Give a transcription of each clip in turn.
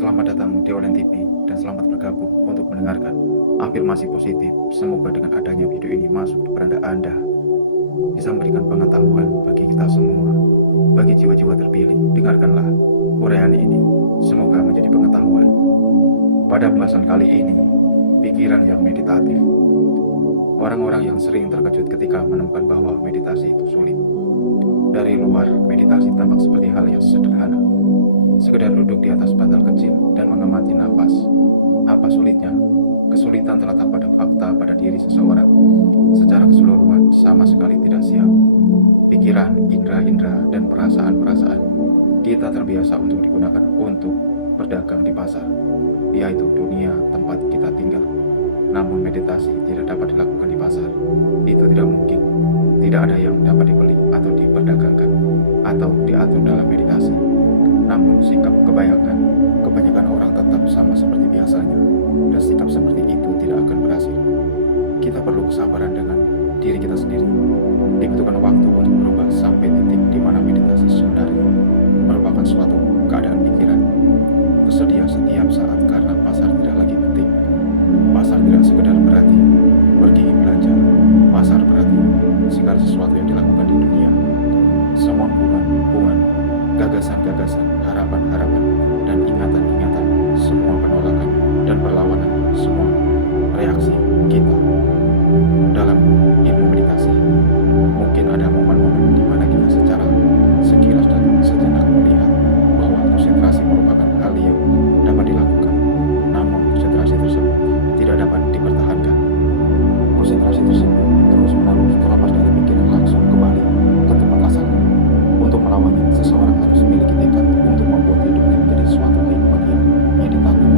Selamat datang di Olen TV dan selamat bergabung untuk mendengarkan afirmasi positif. Semoga dengan adanya video ini masuk di beranda Anda bisa memberikan pengetahuan bagi kita semua, bagi jiwa-jiwa terpilih. Dengarkanlah uraian ini, semoga menjadi pengetahuan. Pada pembahasan kali ini, pikiran yang meditatif. Orang-orang yang sering terkejut ketika menemukan bahwa meditasi itu sulit. Dari luar, meditasi tampak seperti hal yang sederhana, sekedar duduk di atas bantal kecil dan mengamati nafas. Apa sulitnya? Kesulitan terletak pada fakta pada diri seseorang secara keseluruhan sama sekali tidak siap. Pikiran, indera-indera, dan perasaan-perasaan kita terbiasa untuk digunakan untuk berdagang di pasar, yaitu dunia tempat kita tinggal. Namun meditasi tidak dapat dilakukan di pasar. Itu tidak mungkin. Tidak ada yang dapat dibeli atau diperdagangkan atau diatur dalam meditasi. Namun sikap kebanyakan orang tetap sama seperti biasanya, dan sikap seperti itu tidak akan berhasil. Kita perlu kesabaran dengan diri kita sendiri. Dibutuhkan waktu untuk berubah sampai titik di mana meditasi sebenarnya merupakan suatu keadaan pikiran. Tersedia setiap saat karena pasar tidak lagi penting. Pasar tidak sekedar berarti pergi belanja. Pasar berarti segala sesuatu yang dilakukan di dunia. Semua hubungan, gagasan-gagasan, harapan-harapan, dan ingatan-ingatan, semua penolakan dan perlawanan, semua reaksi kita. Dalam ilmu meditasi, mungkin ada momen-momen di mana kita secara sekilas dan sejenak melihat bahwa konsentrasi merupakan hal yang dapat dilakukan. Namun konsentrasi tersebut tidak dapat dipertahankan. Konsentrasi tersebut terus-menerus terlepas dari pikiran langsung kembali ke tempat asalnya. Untuk melawannya, seseorang harus memiliki tekad untuk membuat hidupnya menjadi suatu kehidupan yang meditatif.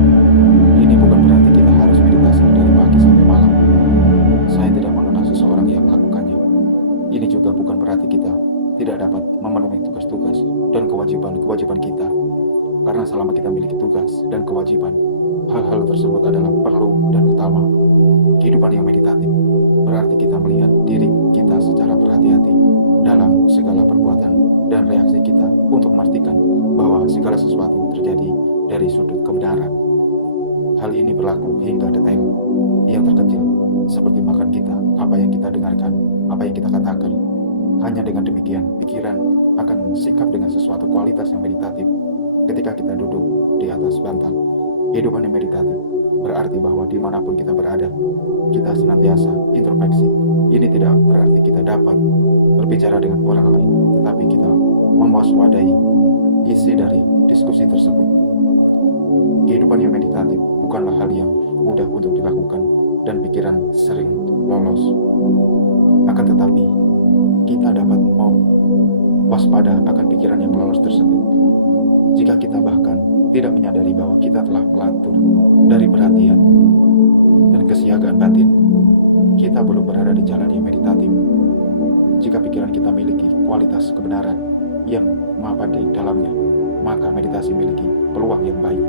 Ini bukan berarti kita harus meditasi dari pagi sampai malam. Saya tidak mengenal seseorang yang melakukannya. Ini juga bukan berarti kita tidak dapat memenuhi tugas-tugas dan kewajiban-kewajiban kita. Karena selama kita memiliki tugas dan kewajiban, hal-hal tersebut adalah perlu dan utama. Kehidupan yang meditatif berarti kita melihat diri kita secara berhati-hati dalam segala perbuatan dan reaksi kita untuk memastikan bahwa segala sesuatu terjadi dari sudut kebenaran. Hal ini berlaku hingga detail yang terkecil, seperti makan kita, apa yang kita dengarkan, apa yang kita katakan. Hanya dengan demikian, pikiran akan sikap dengan sesuatu kualitas yang meditatif. Ketika kita duduk di atas bantal, kehidupan yang meditatif berarti bahwa dimanapun kita berada, kita senantiasa introspeksi. Ini tidak berarti kita dapat berbicara dengan orang lain, tetapi kita mewaspadai isi dari diskusi tersebut. Kehidupan yang meditatif bukanlah hal yang mudah untuk dilakukan dan pikiran sering lolos. Akan tetapi, kita dapat waspada akan pikiran yang lolos tersebut. Jika kita bahkan tidak menyadari bahwa kita telah melantur dari perhatian dan kesiagaan batin, kita belum berada di jalan yang meditatif. Jika pikiran kita memiliki kualitas kebenaran yang mapan di dalamnya, maka meditasi memiliki peluang yang baik.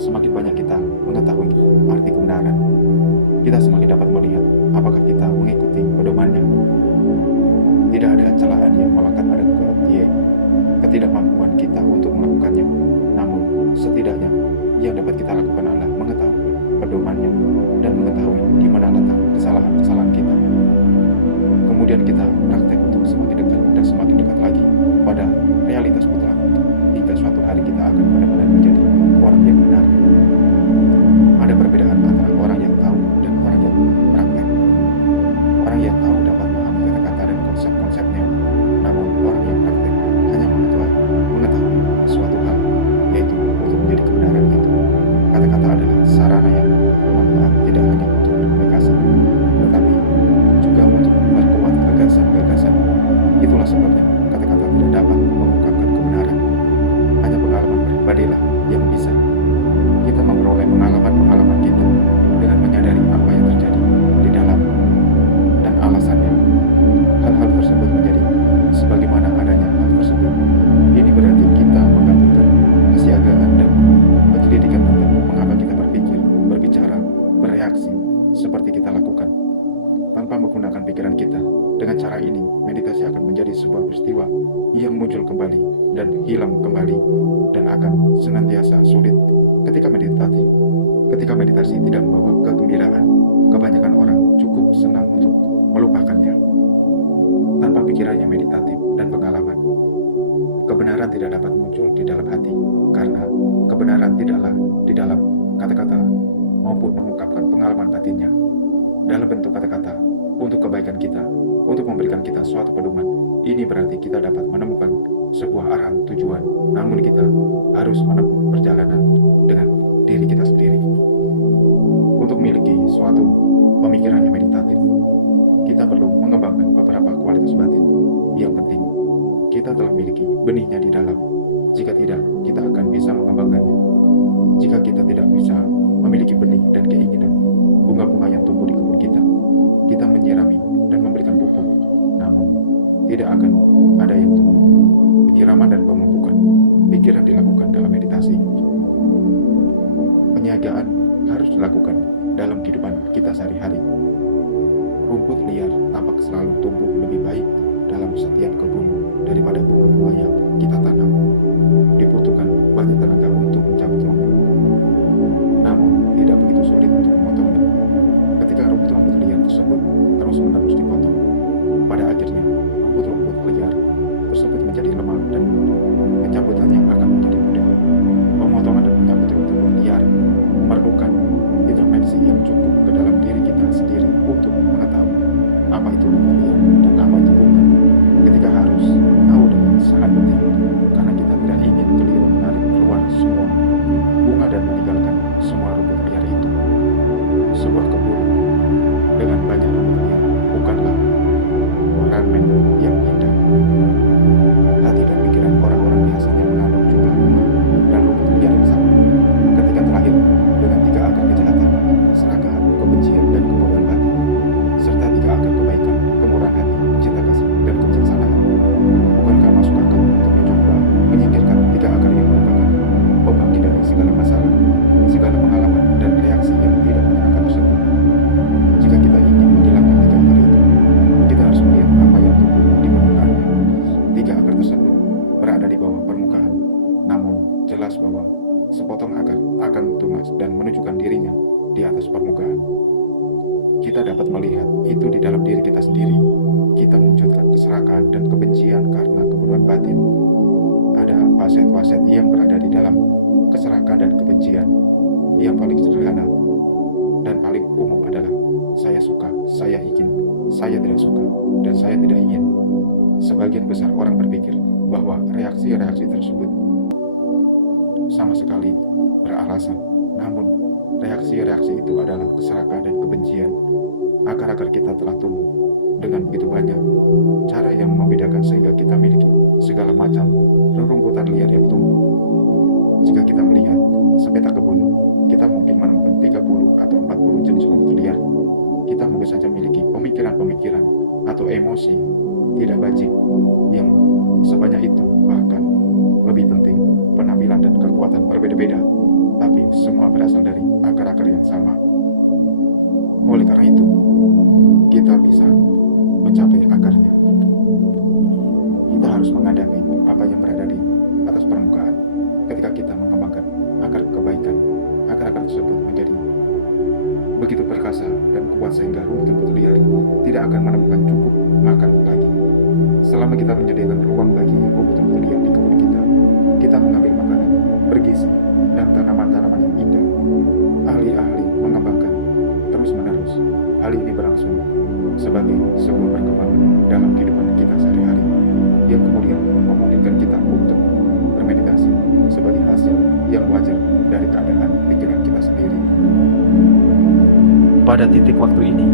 Semakin banyak kita mengetahui arti kebenaran, kita semakin dapat melihat apakah kita mengikuti pedomannya. Tidak ada celaan yang melekat pada ketidakmampuan kita untuk melakukannya. Namun, setidaknya yang dapat kita lakukan adalah mengetahui pedomannya dan mengetahui di mana letak kesalahan-kesalahan kita. Kemudian kita praktek untuk semakin dekat dan semakin dekat lagi pada realitas mutlak, hingga suatu hari kita akan benar-benar menjadi orang yang benar. Ada perbedaan antara orang yang tahu dan orang yang praktek. Orang yang tahu dapat memahami kata-kata dan konsep-konsepnya, namun orang yang praktek hanya mengetahui suatu hal, yaitu untuk menjadi kebenaran itu. Kata-kata adalah sarana yang bermanfaat tidak hanya untuk berkomunikasi, tetapi juga untuk memperkuat gagasan-gagasan. Itulah sebabnya kata-kata tidak dapat mengungkapkan kebenaran. Hanya pengalaman pribadilah yang bisa. Kita memperoleh pengalaman-pengalaman kita dengan menyadari apa yang terjadi di dalam dan alasannya. Hal-hal tersebut menjadi sebagaimana adanya hal tersebut. Ini berarti kita menggabungkan kesiagaan dan penyelidikan tentang mengapa kita berpikir, berbicara, bereaksi seperti kita lakukan tanpa menggunakan pikiran kita. Dengan cara ini, meditasi akan menjadi sebuah peristiwa yang muncul kembali dan hilang kembali, dan akan senantiasa sulit ketika meditasi. Ketika meditasi tidak membawa kegembiraan, kebanyakan orang cukup senang untuk melupakannya. Tanpa pikiran yang meditatif dan pengalaman, kebenaran tidak dapat muncul di dalam hati, karena kebenaran tidaklah di dalam kata-kata maupun mengungkapkan pengalaman batinnya dalam bentuk kata-kata untuk kebaikan kita, untuk memberikan kita suatu pedoman. Ini berarti kita dapat menemukan sebuah arahan tujuan, namun kita harus menempuh perjalanan dengan diri kita sendiri. Untuk memiliki suatu pemikiran yang meditatif, kita perlu mengembangkan beberapa kualitas batin. Yang penting, kita telah memiliki benihnya di dalam. Jika tidak, kita akan bisa mengembangkannya. Jika kita tidak bisa memiliki benih dan keinginan, bunga-bunga yang tumbuh di kebun kita menyirami dan memberikan pupuk, namun tidak akan ada yang tumbuh. Penyiraman dan pemupukan pikiran dilakukan dalam meditasi. Penyagaan harus dilakukan dalam kehidupan kita sehari-hari. Rumput liar tampak selalu tumbuh lebih baik dalam setiap kebun daripada bunga-bunga yang kita tanam. Dibutuhkan banyak tenaga untuk mencabut rumput, namun tidak begitu sulit untuk memotongnya. Ketika rumput-rumput liar tersebut terus-menerus dipotong, pada akhirnya rumput-rumput liar tersebut menjadi lemah dan pencabutannya akan menjadi mudah. Pemotongan dan mencabut rumput liar memerlukan introspeksi yang cukup ke dalam diri kita sendiri untuk mengetahui apa itu rumput liar dan apa itu bunga. Ketika harus tahu dengan sangat penting, karena kita tidak ingin keliru menarik keluar semua bunga dan meninggalkan semua rumput liar itu. Sebuah kebun dengan banyak rumput liar bukanlah ornamen yang indah. Hati dan pikiran orang-orang biasanya mengandung jumlah bunga dan rumput liar yang sama. Ketika terlahir dengan 3 akar kejahatan, keserakahan, kebencian, dan kebodohan batin, serta 3 akar kebaikan, kemurahan hati, cinta kasih, dan kebijaksanaan, bukankah masuk akal untuk mencoba menyingkirkan 3 akar yang merupakan pembangkit dari segala masalah, segala pengalaman, dan reaksi yang tidak menyenangkan tersebut? Jika kita ingin menghilangkan 3 akar itu, kita harus melihat apa yang tumbuh di permukaannya. 3 akar tersebut berada di bawah permukaan, namun jelas bahwa sepotong akar akan tunas dan menunjukkan dirinya di atas permukaan. Kita dapat melihat itu di dalam diri kita sendiri. Kita memunculkan keserakahan dan kebencian karena kebodohan batin. Ada faset-faset yang berada di dalam keserakahan dan kebencian. Yang paling sederhana dan paling umum adalah saya suka, saya ingin, saya tidak suka, dan saya tidak ingin. Sebagian besar orang berpikir bahwa reaksi-reaksi tersebut sama sekali beralasan, namun reaksi-reaksi itu adalah keserakahan dan kebencian. Akar-akar kita telah tumbuh dengan begitu banyak cara yang membedakan sehingga kita miliki segala macam rerumputan liar yang tumbuh. Jika kita melihat sepetak kebun, kita mungkin menemukan 30 atau 40 jenis rumput liar. Kita mungkin saja memiliki pemikiran-pemikiran atau emosi tidak bajik yang sebanyak itu, bahkan lebih penting penampilan dan kekuatan berbeda-beda, tapi semua berasal dari akar-akar yang sama. Oleh karena itu, kita bisa mencapai akarnya. Kita harus menghadapi apa yang berada di atas permukaan. Ketika kita mengembangkan akar kebaikan, akar-akar tersebut menjadi begitu perkasa dan kuat sehingga rumput-rumput liar tidak akan menemukan cukup makan lagi. Selama kita menyediakan ruang bagi rumput-rumput liar di kebun kita mengambil makanan bergizi dan tanaman-tanaman yang indah. Ahli-ahli mengembangkan terus-menerus. Hal ini berlangsung sebagai sebuah perkembangan dalam kehidupan kita sehari-hari, yang kemudian memungkinkan kita untuk bermeditasi sebagai hasil yang wajar dari keadaan pikiran kita sendiri. Pada titik waktu ini,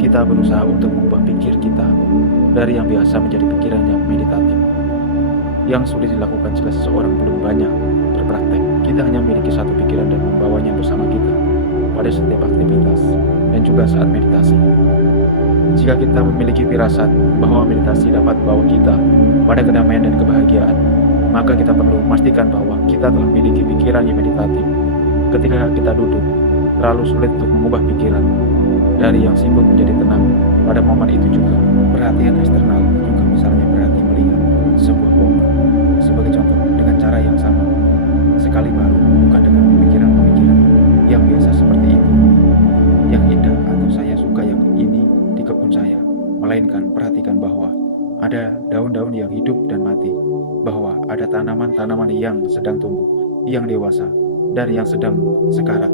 kita berusaha untuk mengubah pikir kita dari yang biasa menjadi pikiran yang meditatif. Yang sulit dilakukan jika seseorang belum banyak berpraktek. Kita hanya memiliki satu pikiran dan membawanya bersama kita pada setiap aktivitas dan juga saat meditasi. Jika kita memiliki firasat bahwa meditasi dapat membawa kita pada kedamaian dan kebahagiaan, maka kita perlu memastikan bahwa kita telah memiliki pikiran yang meditatif. Ketika kita duduk, terlalu sulit untuk mengubah pikiran dari yang sibuk menjadi tenang. Pada momen itu juga, perhatian eksternal juga misalnya perhatian sebuah pohon. Sebagai contoh, dengan cara yang sama, sekali baru, bukan dengan pemikiran-pemikiran yang biasa seperti itu, yang indah atau saya suka yang ini di kebun saya, melainkan perhatikan bahwa ada daun-daun yang hidup dan mati, bahwa ada tanaman-tanaman yang sedang tumbuh, yang dewasa, dan yang sedang sekarat.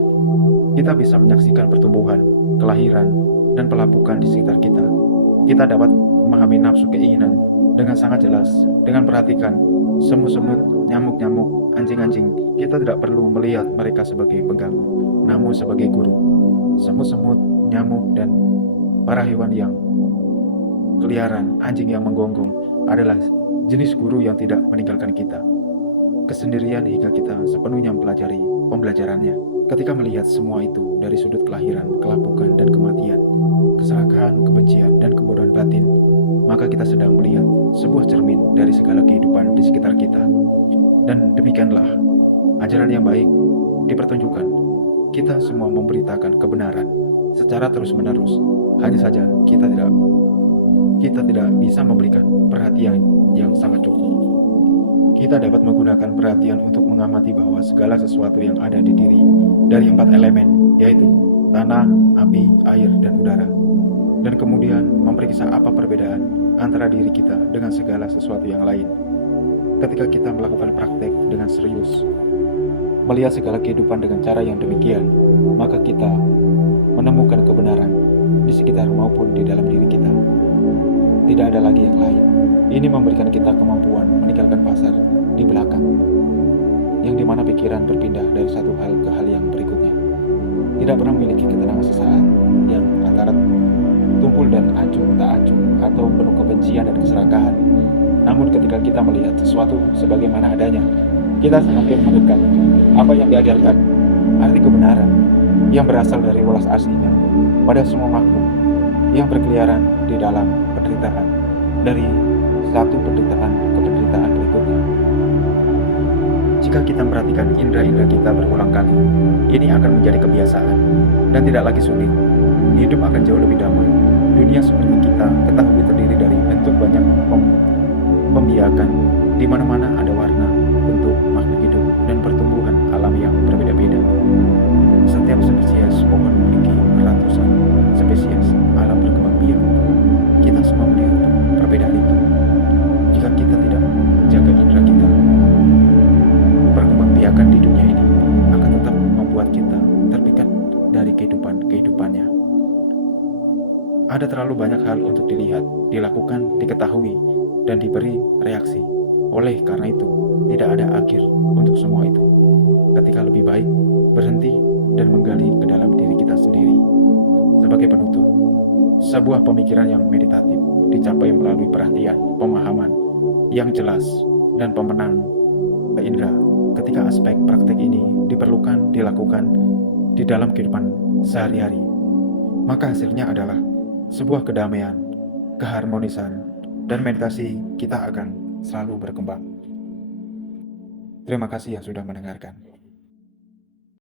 Kita bisa menyaksikan pertumbuhan, kelahiran, dan pelapukan di sekitar kita. Kita dapat memahami nafsu keinginan dengan sangat jelas, dengan perhatikan semut-semut, nyamuk-nyamuk, anjing-anjing. Kita tidak perlu melihat mereka sebagai pengganggu, namun sebagai guru. Semut-semut, nyamuk, dan para hewan yang keliaran, anjing yang menggonggong adalah jenis guru yang tidak meninggalkan kita kesendirian hingga kita sepenuhnya mempelajari pembelajarannya. Ketika melihat semua itu dari sudut kelahiran, kelapukan, dan kematian, keserakahan, kebencian, dan kebodohan batin, maka kita sedang melihat sebuah cermin dari segala kehidupan di sekitar kita. Dan demikianlah ajaran yang baik dipertunjukkan. Kita semua memberitakan kebenaran secara terus-menerus. Hanya saja kita tidak bisa memberikan perhatian yang sangat cukup. Kita dapat menggunakan perhatian untuk mengamati bahwa segala sesuatu yang ada di diri dari 4 elemen, yaitu tanah, api, air, dan udara. Dan kemudian memeriksa apa perbedaan antara diri kita dengan segala sesuatu yang lain. Ketika kita melakukan praktek dengan serius, melihat segala kehidupan dengan cara yang demikian, maka kita menemukan kebenaran di sekitar maupun di dalam diri kita. Tidak ada lagi yang lain. Ini memberikan kita kemampuan meninggalkan pasar di belakang, yang dimana pikiran berpindah dari satu hal ke hal yang berikutnya. Tidak pernah memiliki ketenangan sesaat yang antara tumpul dan acuh tak acuh atau penuh kebencian dan keserakahan. Namun ketika kita melihat sesuatu sebagaimana adanya, kita semakin mendekat apa yang diajarkan, arti kebenaran yang berasal dari welas aslinya pada semua makhluk yang berkeliaran di dalam penderitaan, dari satu penderitaan ke penderitaan berikutnya. Jika kita memperhatikan indera-indera kita berulang kali, ini akan menjadi kebiasaan dan tidak lagi sulit. Hidup akan jauh lebih damai. Dunia seperti kita ketahui terdiri dari bentuk banyak pembiakan. Di mana-mana ada warna, bentuk, makhluk hidup, dan pertumbuhan alam yang berbeda-beda. Setiap spesies pohon memiliki ratusan spesies alam berkembang biak. Kita semua melihat perbedaan itu. Jika kita tidak menjaga indera kita, perkembangbiakan di dunia ini akan tetap membuat kita terpikat dari kehidupannya. Ada terlalu banyak hal untuk dilihat, dilakukan, diketahui, dan diberi reaksi. Oleh karena itu, tidak ada akhir untuk semua itu. Ketika lebih baik berhenti dan menggali ke dalam diri kita sendiri. Sebagai penutup, sebuah pemikiran yang meditatif dicapai melalui perhatian, pemahaman yang jelas, dan pemenang indera. Ketika aspek praktek ini dilakukan di dalam kehidupan sehari-hari, maka hasilnya adalah sebuah kedamaian, keharmonisan, dan meditasi kita akan selalu berkembang. Terima kasih yang sudah mendengarkan.